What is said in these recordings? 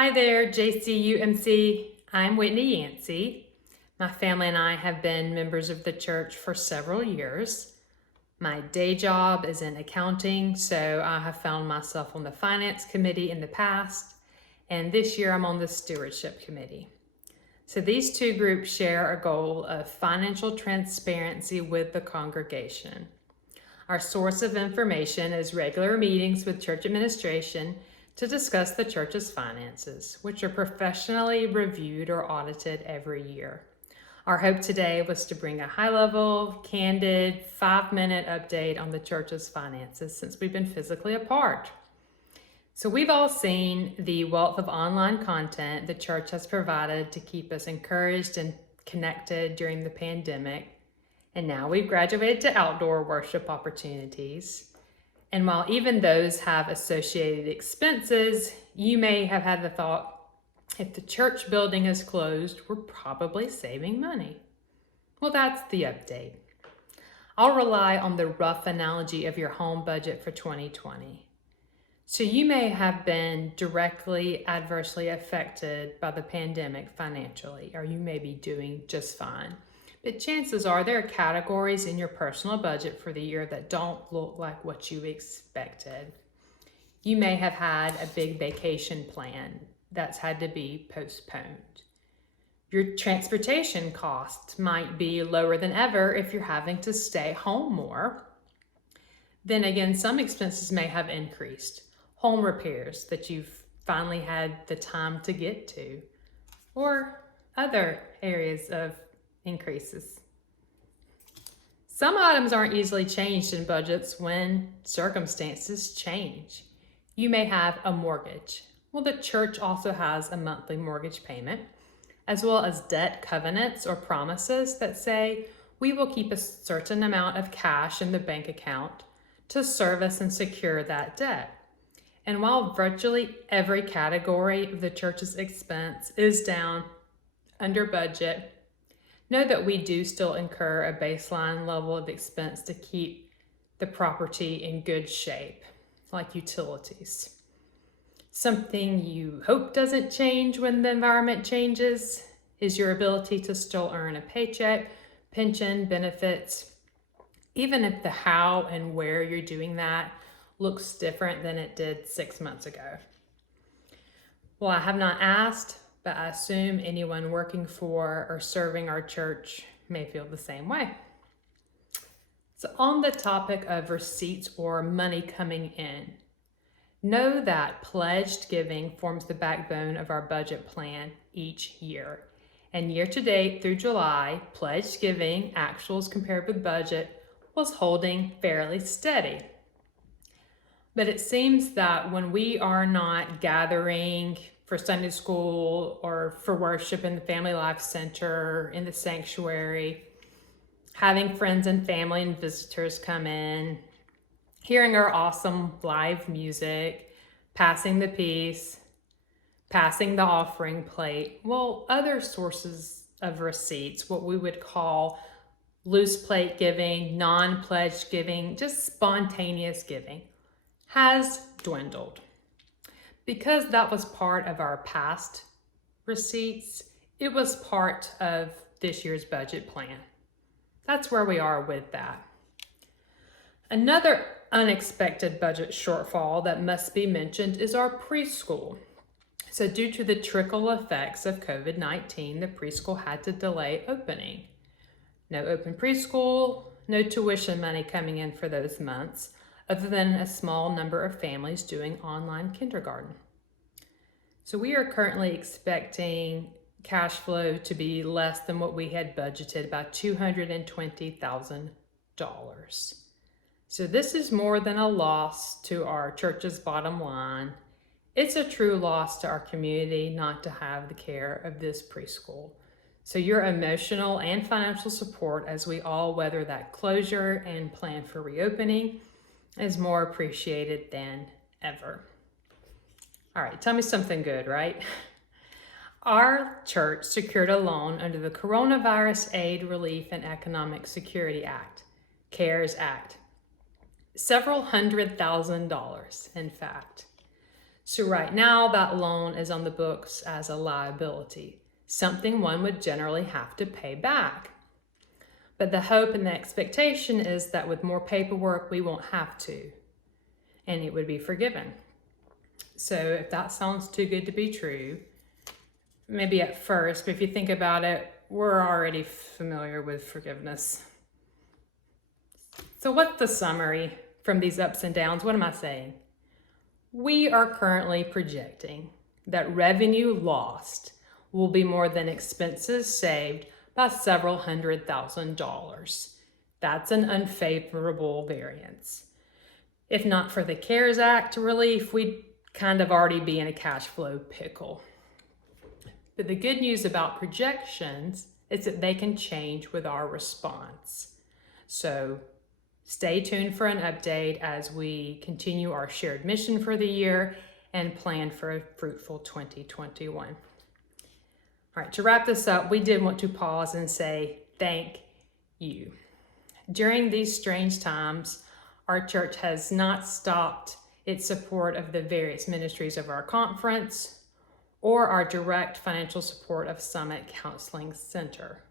Hi there, JCUMC. I'm Whitney Yancey. My family and I have been members of the church for several years. My day job is in accounting, so I have found myself on the finance committee in the past, and this year I'm on the stewardship committee. So these two groups share a goal of financial transparency with the congregation. Our source of information is regular meetings with church administration to discuss the church's finances, which are professionally reviewed or audited every year. Our hope today was to bring a high-level, candid, 5-minute update on the church's finances since we've been physically apart. So we've all seen the wealth of online content the church has provided to keep us encouraged and connected during the pandemic. And now we've graduated to outdoor worship opportunities. And while even those have associated expenses, you may have had the thought, if the church building is closed, we're probably saving money. Well, that's the update. I'll rely on the rough analogy of your home budget for 2020. So you may have been directly adversely affected by the pandemic financially, or you may be doing just fine. But chances are there are categories in your personal budget for the year that don't look like what you expected. You may have had a big vacation plan that's had to be postponed. Your transportation costs might be lower than ever if you're having to stay home more. Then again, some expenses may have increased. Home repairs that you've finally had the time to get to, or other areas of increases. Some items aren't easily changed in budgets when circumstances change. You may have a mortgage. Well, the church also has a monthly mortgage payment, as well as debt covenants or promises that say we will keep a certain amount of cash in the bank account to service and secure that debt. And while virtually every category of the church's expense is down under budget, know that we do still incur a baseline level of expense to keep the property in good shape, like utilities. Something you hope doesn't change when the environment changes is your ability to still earn a paycheck, pension, benefits, even if the how and where you're doing that looks different than it did 6 months ago. Well, I have not asked, but I assume anyone working for or serving our church may feel the same way. So on the topic of receipts or money coming in, know that pledged giving forms the backbone of our budget plan each year. And year to date through July, pledged giving actuals compared with budget was holding fairly steady. But it seems that when we are not gathering for Sunday school or for worship in the Family Life Center, in the sanctuary, having friends and family and visitors come in, hearing our awesome live music, passing the peace, passing the offering plate, well, other sources of receipts, what we would call loose plate giving, non-pledged giving, just spontaneous giving, has dwindled. Because that was part of our past receipts, it was part of this year's budget plan. That's where we are with that. Another unexpected budget shortfall that must be mentioned is our preschool. So due to the trickle effects of COVID-19, the preschool had to delay opening. No open preschool, no tuition money coming in for those months, other than a small number of families doing online kindergarten. So we are currently expecting cash flow to be less than what we had budgeted, about $220,000. So this is more than a loss to our church's bottom line. It's a true loss to our community not to have the care of this preschool. So your emotional and financial support as we all weather that closure and plan for reopening is more appreciated than ever. All right, tell me something good, right? Our church secured a loan under the Coronavirus Aid, Relief, and Economic Security Act, CARES Act. Several $100,000, in fact. So right now that loan is on the books as a liability, something one would generally have to pay back. But the hope and the expectation is that with more paperwork, we won't have to, and it would be forgiven. So if that sounds too good to be true, maybe at first, but if you think about it, we're already familiar with forgiveness. So what's the summary from these ups and downs? What am I saying? We are currently projecting that revenue lost will be more than expenses saved by several $100,000. That's an unfavorable variance. If not for the CARES Act relief, we'd kind of already be in a cash flow pickle. But the good news about projections is that they can change with our response. So stay tuned for an update as we continue our shared mission for the year and plan for a fruitful 2021. All right, to wrap this up, we did want to pause and say thank you. During these strange times, our church has not stopped its support of the various ministries of our conference or our direct financial support of Summit Counseling Center.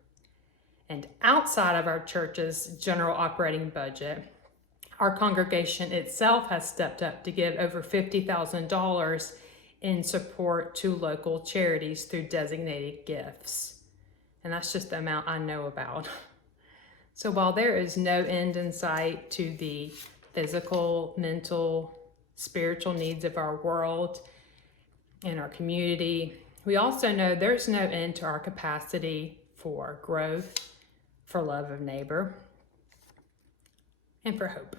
And outside of our church's general operating budget, our congregation itself has stepped up to give over $50,000 in support to local charities through designated gifts. And that's just the amount I know about. So while there is no end in sight to the physical, mental, spiritual needs of our world and our community, we also know there's no end to our capacity for growth, for love of neighbor, and for hope.